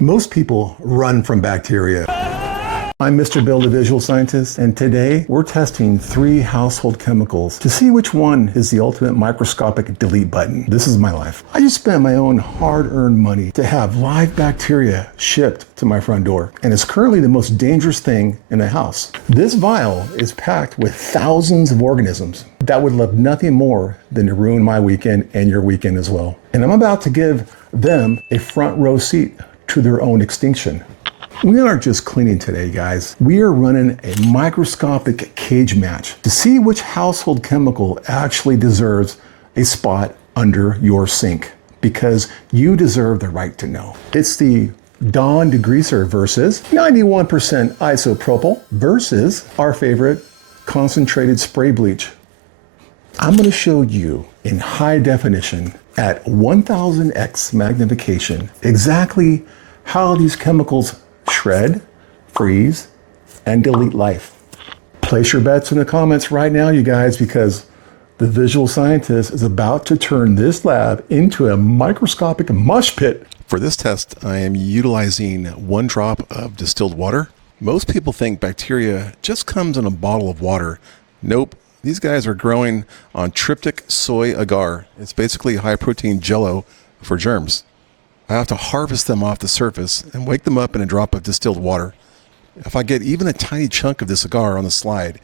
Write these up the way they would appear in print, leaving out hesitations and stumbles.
Most people run from bacteria. I'm Mr. Bill, the visual scientist, and today we're testing 3 household chemicals to see which one is the ultimate microscopic delete button. This is my life. I just spent my own hard-earned money to have live bacteria shipped to my front door, and it's currently the most dangerous thing in the house. This vial is packed with thousands of organisms that would love nothing more than to ruin my weekend and your weekend as well. And I'm about to give them a front row seat to their own extinction. We aren't just cleaning today, guys. We are running a microscopic cage match to see which household chemical actually deserves a spot under your sink, because you deserve the right to know. It's the Dawn degreaser versus 91% isopropyl versus our favorite concentrated spray bleach. I'm going to show you in high definition at 1000x magnification exactly how these chemicals shred, freeze, and delete life. Place your bets in the comments right now, you guys, because the visual scientist is about to turn this lab into a microscopic mush pit. For this test, I am utilizing 1 drop of distilled water. Most people think bacteria just comes in a bottle of water. Nope, these guys are growing on tryptic soy agar. It's basically high protein jello for germs. I have to harvest them off the surface and wake them up in a drop of distilled water. If I get even a tiny chunk of this agar on the slide,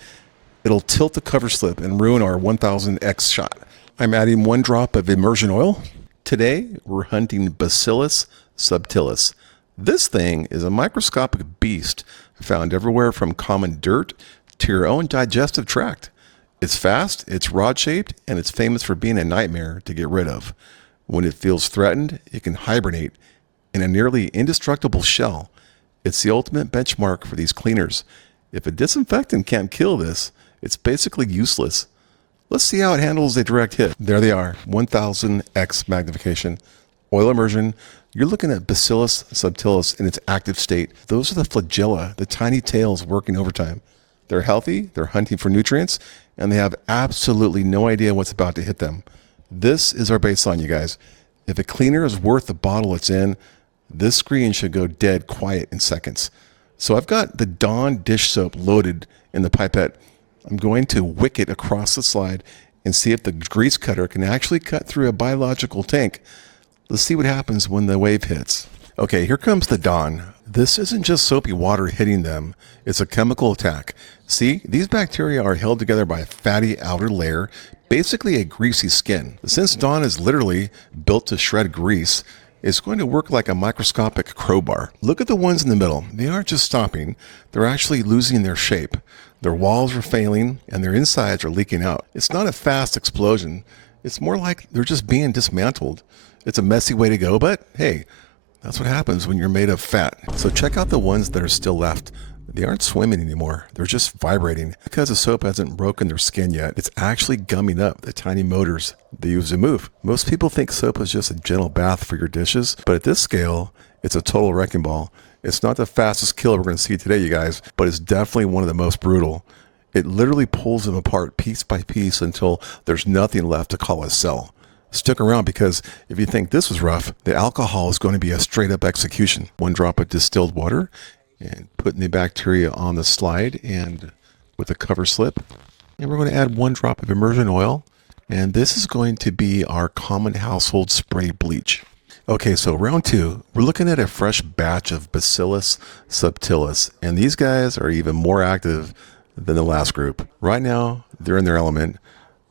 it'll tilt the cover slip and ruin our 1000x shot. I'm adding 1 drop of immersion oil. Today, we're hunting Bacillus subtilis. This thing is a microscopic beast found everywhere from common dirt to your own digestive tract. It's fast, it's rod-shaped, and it's famous for being a nightmare to get rid of. When it feels threatened, it can hibernate in a nearly indestructible shell. It's the ultimate benchmark for these cleaners. If a disinfectant can't kill this, it's basically useless. Let's see how it handles a direct hit. There they are, 1000x magnification. Oil immersion, you're looking at Bacillus subtilis in its active state. Those are the flagella, the tiny tails working overtime. They're healthy, they're hunting for nutrients, and they have absolutely no idea what's about to hit them. This is our baseline, you guys. If a cleaner is worth the bottle it's in, this screen should go dead quiet in seconds. So I've got the Dawn dish soap loaded in the pipette. I'm going to wick it across the slide and see if the grease cutter can actually cut through a biological tank. Let's see what happens when the wave hits. Okay, here comes the Dawn. This isn't just soapy water hitting them, it's a chemical attack. See, these bacteria are held together by a fatty outer layer, basically a greasy skin. Since Dawn is literally built to shred grease, it's going to work like a microscopic crowbar. Look at the ones in the middle. They aren't just stopping, they're actually losing their shape. Their walls are failing and their insides are leaking out. It's not a fast explosion. It's more like they're just being dismantled. It's a messy way to go, but hey, that's what happens when you're made of fat. So check out the ones that are still left. They aren't swimming anymore. They're just vibrating. Because the soap hasn't broken their skin yet, it's actually gumming up the tiny motors they use to move. Most people think soap is just a gentle bath for your dishes, but at this scale, it's a total wrecking ball. It's not the fastest killer we're going to see today, you guys, but it's definitely one of the most brutal. It literally pulls them apart piece by piece until there's nothing left to call a cell. Stick around, because if you think this was rough, the alcohol is going to be a straight up execution. 1 drop of distilled water and putting the bacteria on the slide and with a cover slip. And we're going to add 1 drop of immersion oil. And this is going to be our common household spray bleach. Okay, so round 2, we're looking at a fresh batch of Bacillus subtilis. And these guys are even more active than the last group. Right now, they're in their element.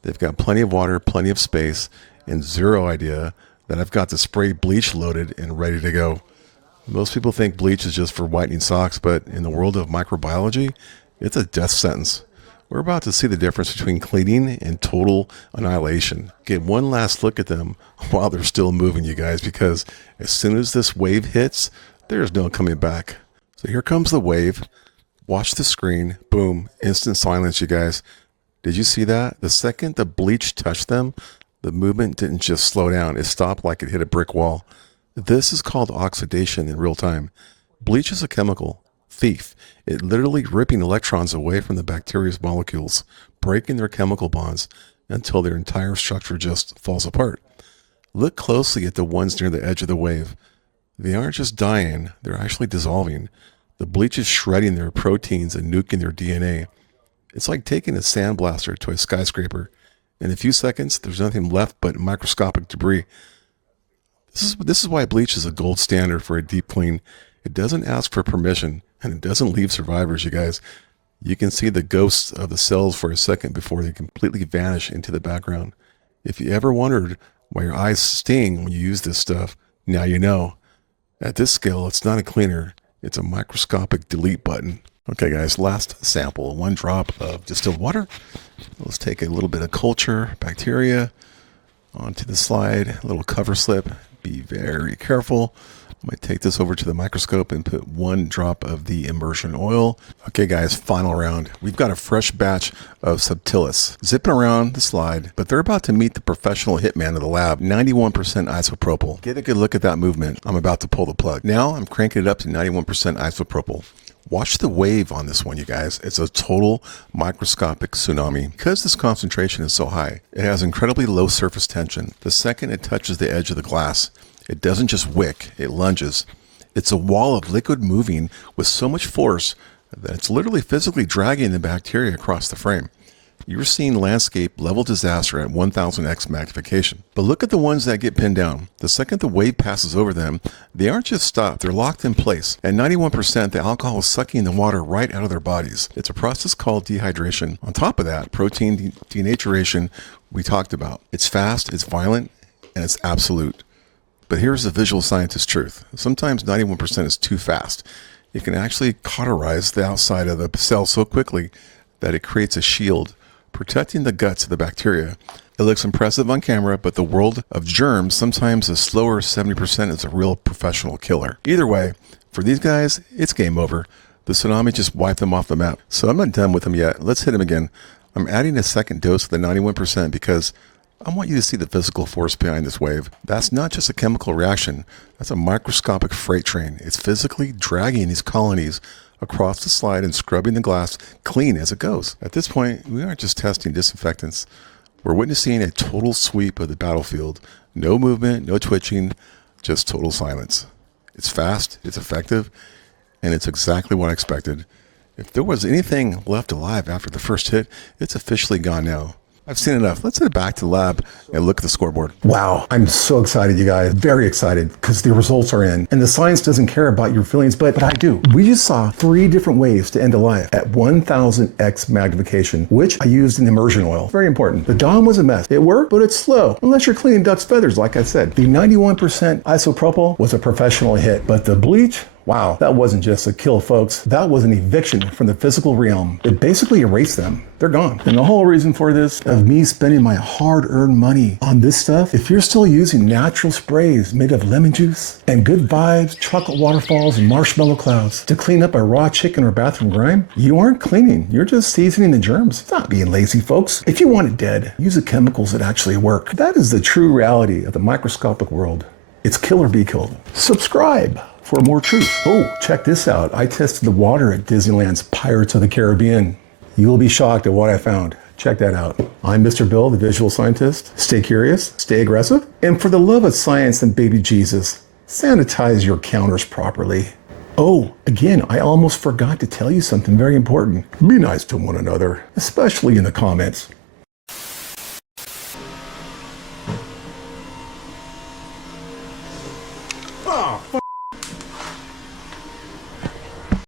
They've got plenty of water, plenty of space, and zero idea that I've got the spray bleach loaded and ready to go. Most people think bleach is just for whitening socks, but in the world of microbiology, it's a death sentence. We're about to see the difference between cleaning and total annihilation. Get one last look at them while they're still moving, you guys, because as soon as this wave hits, there's no coming back. So here comes the wave. Watch the screen. Boom. Instant silence, you guys. Did you see that? The second the bleach touched them, the movement didn't just slow down. It stopped like it hit a brick wall. This is called oxidation in real time. Bleach is a chemical thief. It literally ripping electrons away from the bacteria's molecules, breaking their chemical bonds until their entire structure just falls apart. Look closely at the ones near the edge of the wave. They aren't just dying, they're actually dissolving. The bleach is shredding their proteins and nuking their DNA. It's like taking a sandblaster to a skyscraper. In a few seconds, there's nothing left but microscopic debris. This is why bleach is a gold standard for a deep clean. It doesn't ask for permission, and it doesn't leave survivors, you guys. You can see the ghosts of the cells for a second before they completely vanish into the background. If you ever wondered why your eyes sting when you use this stuff, now you know. At this scale, it's not a cleaner, it's a microscopic delete button. Okay guys, last sample, 1 drop of distilled water. Let's take a little bit of culture, bacteria, onto the slide, a little cover slip. Be very careful. I might take this over to the microscope and put 1 drop of the immersion oil. Okay guys, final round. We've got a fresh batch of subtilis zipping around the slide, but they're about to meet the professional hitman of the lab, 91% isopropyl. Get a good look at that movement. I'm about to pull the plug. Now I'm cranking it up to 91% isopropyl. Watch the wave on this one, you guys. It's a total microscopic tsunami. Because this concentration is so high, it has incredibly low surface tension. The second it touches the edge of the glass, it doesn't just wick, it lunges. It's a wall of liquid moving with so much force that it's literally physically dragging the bacteria across the frame. You're seeing landscape level disaster at 1000x magnification. But look at the ones that get pinned down. The second the wave passes over them, they aren't just stopped, they're locked in place. At 91%, the alcohol is sucking the water right out of their bodies. It's a process called dehydration. On top of that, protein denaturation we talked about. It's fast, it's violent, and it's absolute. But here's the visual scientist truth. Sometimes 91% is too fast. It can actually cauterize the outside of the cell so quickly that it creates a shield, protecting the guts of the bacteria. It looks impressive on camera, but the world of germs, sometimes a slower 70% is a real professional killer. Either way, for these guys, it's game over. The tsunami just wiped them off the map. So I'm not done with them yet. Let's hit them again. I'm adding a second dose of the 91% because I want you to see the physical force behind this wave. That's not just a chemical reaction. That's a microscopic freight train. It's physically dragging these colonies across the slide and scrubbing the glass clean as it goes. At this point, we aren't just testing disinfectants. We're witnessing a total sweep of the battlefield. No movement, no twitching, just total silence. It's fast, it's effective, and it's exactly what I expected. If there was anything left alive after the first hit, it's officially gone now. I've seen enough. Let's head back to the lab and look at the scoreboard. Wow, I'm so excited, you guys. Very excited because the results are in. And the science doesn't care about your feelings, but I do. We just saw 3 different ways to end a life at 1000x magnification, which I used in immersion oil. Very important. The Dawn was a mess. It worked, but it's slow. Unless you're cleaning duck's feathers, like I said. The 91% isopropyl was a professional hit, but the bleach, wow, that wasn't just a kill, folks. That was an eviction from the physical realm. It basically erased them. They're gone. And the whole reason for this, of me spending my hard-earned money on this stuff, if you're still using natural sprays made of lemon juice and good vibes, chocolate waterfalls, and marshmallow clouds to clean up a raw chicken or bathroom grime, you aren't cleaning. You're just seasoning the germs. Stop being lazy, folks. If you want it dead, use the chemicals that actually work. That is the true reality of the microscopic world. It's kill or be killed. Subscribe for more truth. Oh, check this out. I tested the water at Disneyland's Pirates of the Caribbean. You will be shocked at what I found. Check that out. I'm Mr. Bill, the visual scientist. Stay curious, stay aggressive, and for the love of science and baby Jesus, sanitize your counters properly. Oh, again, I almost forgot to tell you something very important. Be nice to one another, especially in the comments.